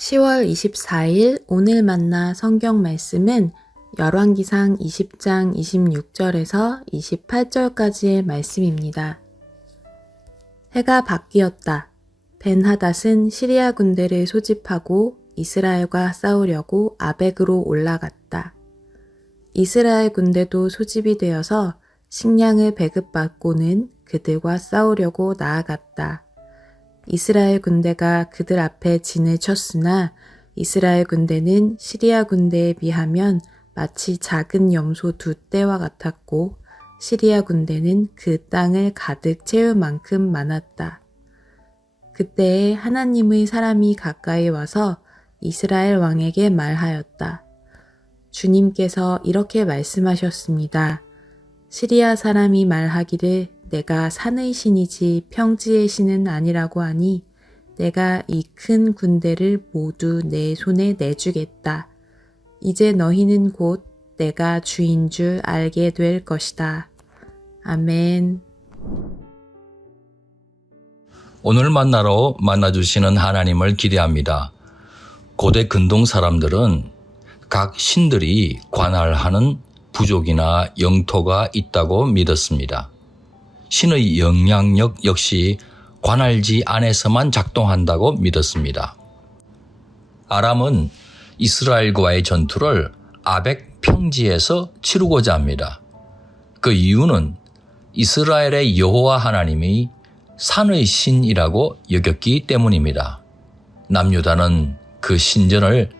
10월 24일 오늘 만나 성경 말씀은 열왕기상 20장 26절에서 28절까지의 말씀입니다. 해가 바뀌었다. 벤하닷은 시리아 군대를 소집하고 이스라엘과 싸우려고 아벡으로 올라갔다. 이스라엘 군대도 소집이 되어서 식량을 배급받고는 그들과 싸우려고 나아갔다. 이스라엘 군대가 그들 앞에 진을 쳤으나 이스라엘 군대는 시리아 군대에 비하면 마치 작은 염소 2떼와 같았고 시리아 군대는 그 땅을 가득 채울 만큼 많았다. 그때에 하나님의 사람이 가까이 와서 이스라엘 왕에게 말하였다. 주님께서 이렇게 말씀하셨습니다. 시리아 사람이 말하기를 내가 산의 신이지 평지의 신은 아니라고 하니 내가 이 큰 군대를 모두 내 손에 내주겠다. 이제 너희는 곧 내가 주인 줄 알게 될 것이다. 아멘. 오늘 만나주시는 하나님을 기대합니다. 고대 근동 사람들은 각 신들이 관할하는 부족이나 영토가 있다고 믿었습니다. 신의 영향력 역시 관할지 안에서만 작동한다고 믿었습니다. 아람은 이스라엘과의 전투를 아벡 평지에서 치르고자 합니다. 그 이유는 이스라엘의 여호와 하나님이 산의 신이라고 여겼기 때문입니다. 남유다는 그 신전을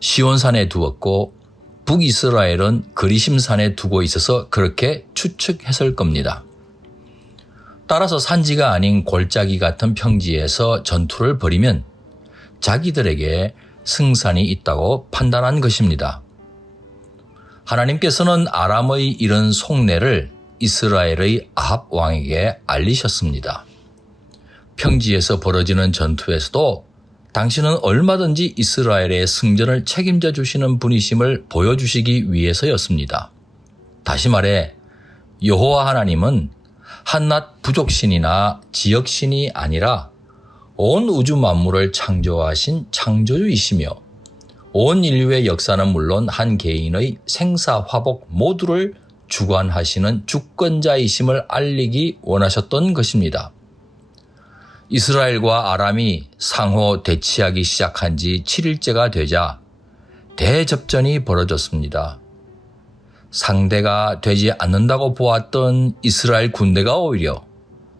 시온산에 두었고 북이스라엘은 그리심산에 두고 있어서 그렇게 추측했을 겁니다. 따라서 산지가 아닌 골짜기 같은 평지에서 전투를 벌이면 자기들에게 승산이 있다고 판단한 것입니다. 하나님께서는 아람의 이런 속내를 이스라엘의 아합 왕에게 알리셨습니다. 평지에서 벌어지는 전투에서도 당신은 얼마든지 이스라엘의 승전을 책임져 주시는 분이심을 보여주시기 위해서였습니다. 다시 말해 여호와 하나님은 한낱 부족신이나 지역신이 아니라 온 우주 만물을 창조하신 창조주이시며 온 인류의 역사는 물론 한 개인의 생사화복 모두를 주관하시는 주권자이심을 알리기 원하셨던 것입니다. 이스라엘과 아람이 상호 대치하기 시작한 지 7일째가 되자 대접전이 벌어졌습니다. 상대가 되지 않는다고 보았던 이스라엘 군대가 오히려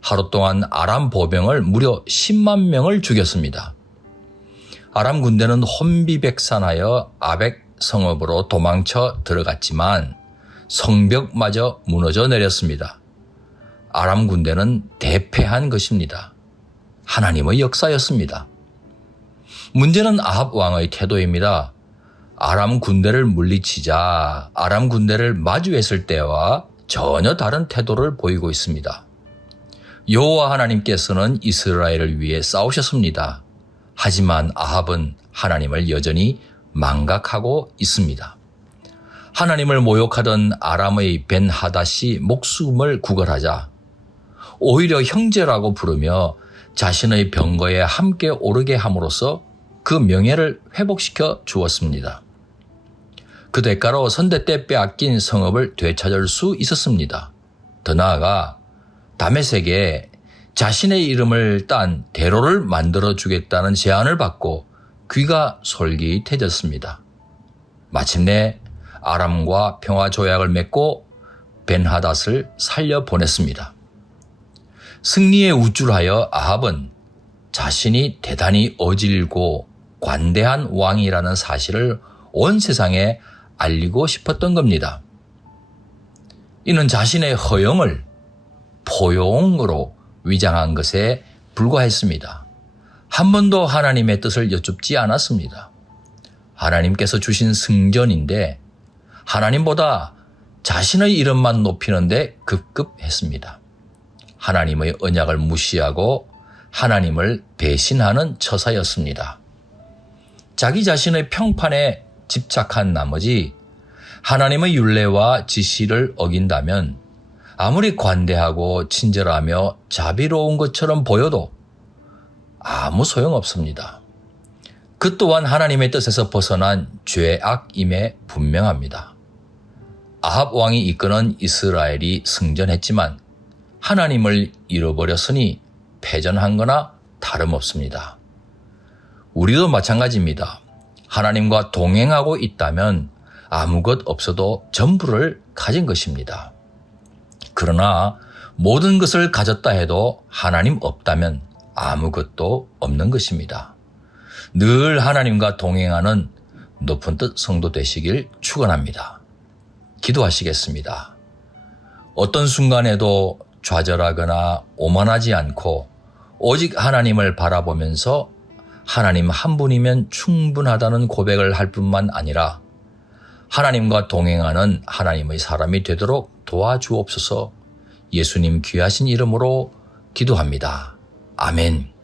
하루 동안 아람 보병을 무려 10만 명을 죽였습니다. 아람 군대는 혼비백산하여 아벡 성읍으로 도망쳐 들어갔지만 성벽마저 무너져 내렸습니다. 아람 군대는 대패한 것입니다. 하나님의 역사였습니다. 문제는 아합 왕의 태도입니다. 아람 군대를 물리치자 아람 군대를 마주했을 때와 전혀 다른 태도를 보이고 있습니다. 여호와 하나님께서는 이스라엘을 위해 싸우셨습니다. 하지만 아합은 하나님을 여전히 망각하고 있습니다. 하나님을 모욕하던 아람의 벤하닷이 목숨을 구걸하자 오히려 형제라고 부르며 자신의 병거에 함께 오르게 함으로써 그 명예를 회복시켜 주었습니다. 그 대가로 선대 때 빼앗긴 성읍을 되찾을 수 있었습니다. 더 나아가 다메섹에 자신의 이름을 딴 대로를 만들어 주겠다는 제안을 받고 귀가 솔깃해졌습니다. 마침내 아람과 평화 조약을 맺고 벤하닷을 살려보냈습니다. 승리에 우쭐하여 아합은 자신이 대단히 어질고 관대한 왕이라는 사실을 온 세상에 알리고 싶었던 겁니다. 이는 자신의 허영을 포용으로 위장한 것에 불과했습니다. 한 번도 하나님의 뜻을 여쭙지 않았습니다. 하나님께서 주신 승전인데 하나님보다 자신의 이름만 높이는데 급급했습니다. 하나님의 언약을 무시하고 하나님을 배신하는 처사였습니다. 자기 자신의 평판에 집착한 나머지 하나님의 율례와 지시를 어긴다면 아무리 관대하고 친절하며 자비로운 것처럼 보여도 아무 소용없습니다. 그 또한 하나님의 뜻에서 벗어난 죄악임에 분명합니다. 아합 왕이 이끄는 이스라엘이 승전했지만 하나님을 잃어버렸으니 패전한 거나 다름없습니다. 우리도 마찬가지입니다. 하나님과 동행하고 있다면 아무것 없어도 전부를 가진 것입니다. 그러나 모든 것을 가졌다 해도 하나님 없다면 아무것도 없는 것입니다. 늘 하나님과 동행하는 높은 뜻 성도 되시길 축원합니다. 기도하시겠습니다. 어떤 순간에도 좌절하거나 오만하지 않고 오직 하나님을 바라보면서 하나님 한 분이면 충분하다는 고백을 할 뿐만 아니라 하나님과 동행하는 하나님의 사람이 되도록 도와주옵소서. 예수님 귀하신 이름으로 기도합니다. 아멘.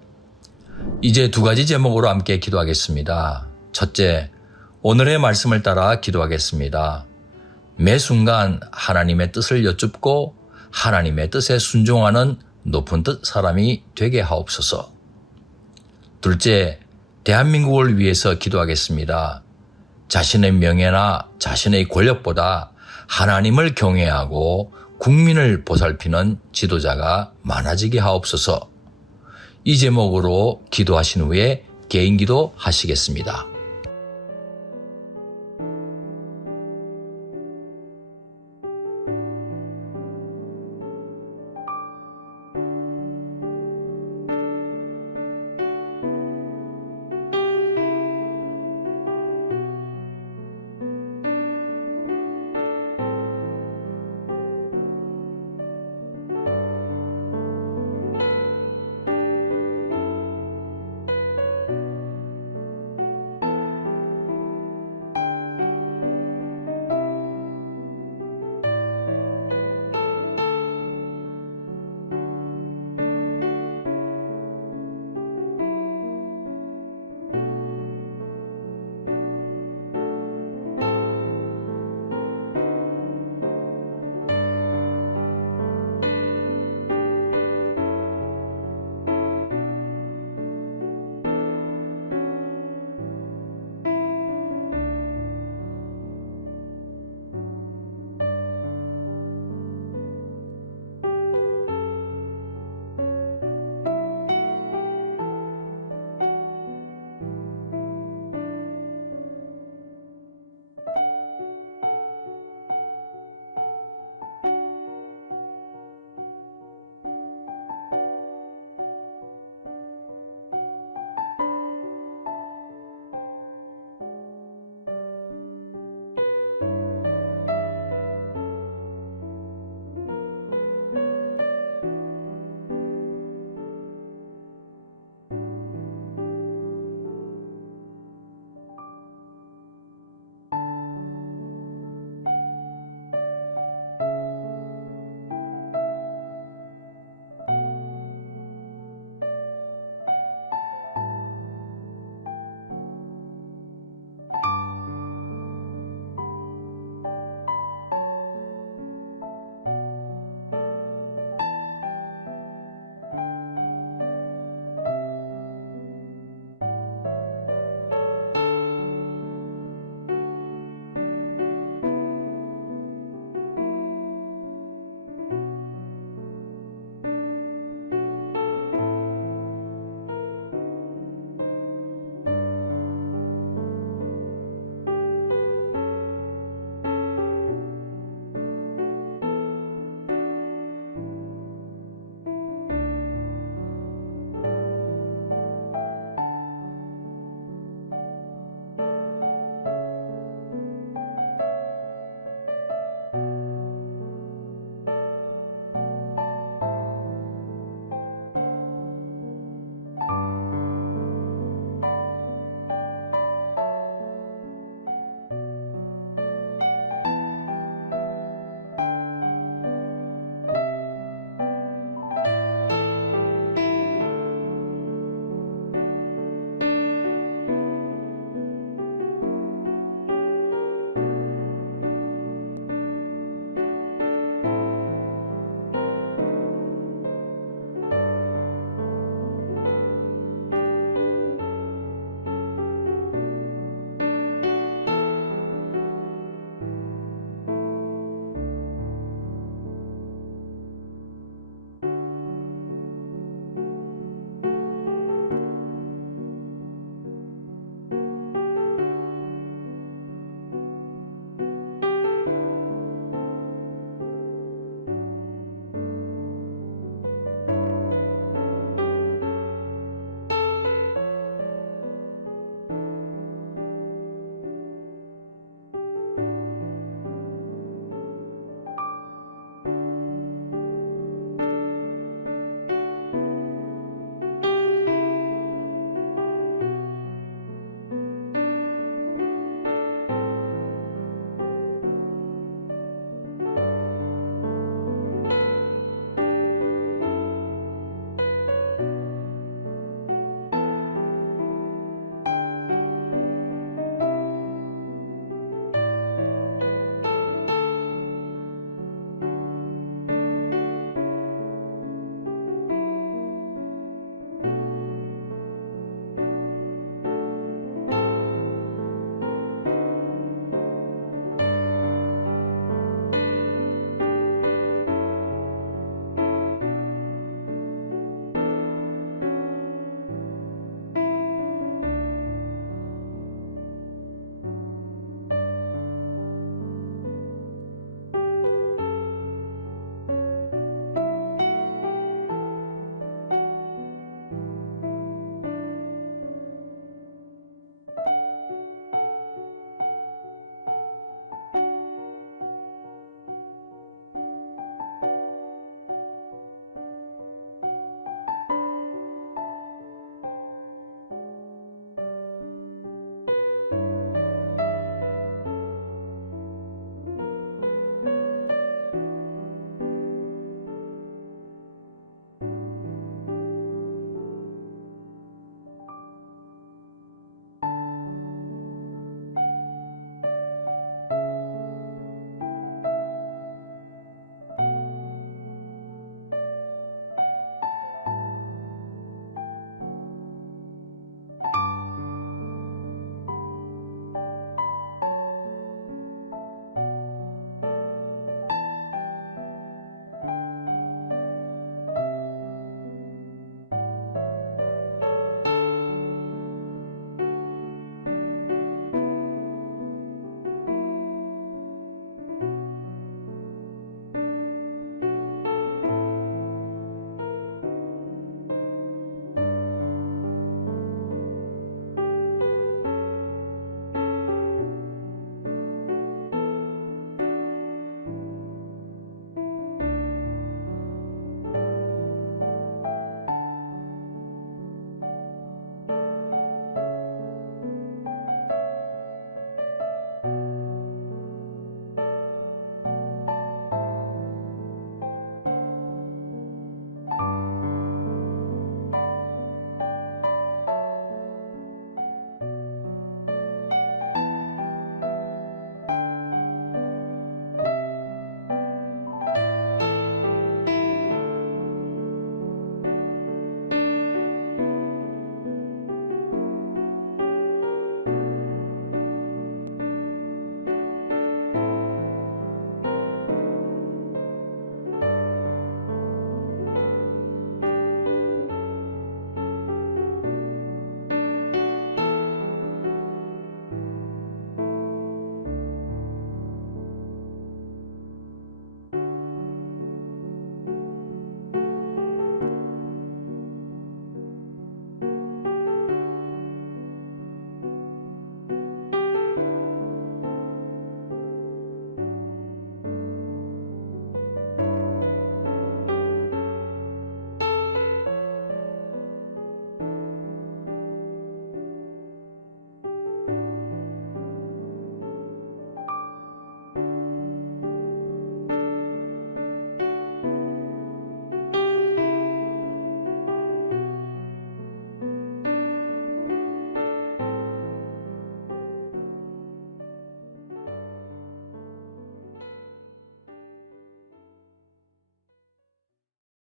이제 두 가지 제목으로 함께 기도하겠습니다. 첫째, 오늘의 말씀을 따라 기도하겠습니다. 매 순간 하나님의 뜻을 여쭙고 하나님의 뜻에 순종하는 높은 뜻 사람이 되게 하옵소서. 둘째, 대한민국을 위해서 기도하겠습니다. 자신의 명예나 자신의 권력보다 하나님을 경외하고 국민을 보살피는 지도자가 많아지게 하옵소서. 이 제목으로 기도하신 후에 개인기도 하시겠습니다.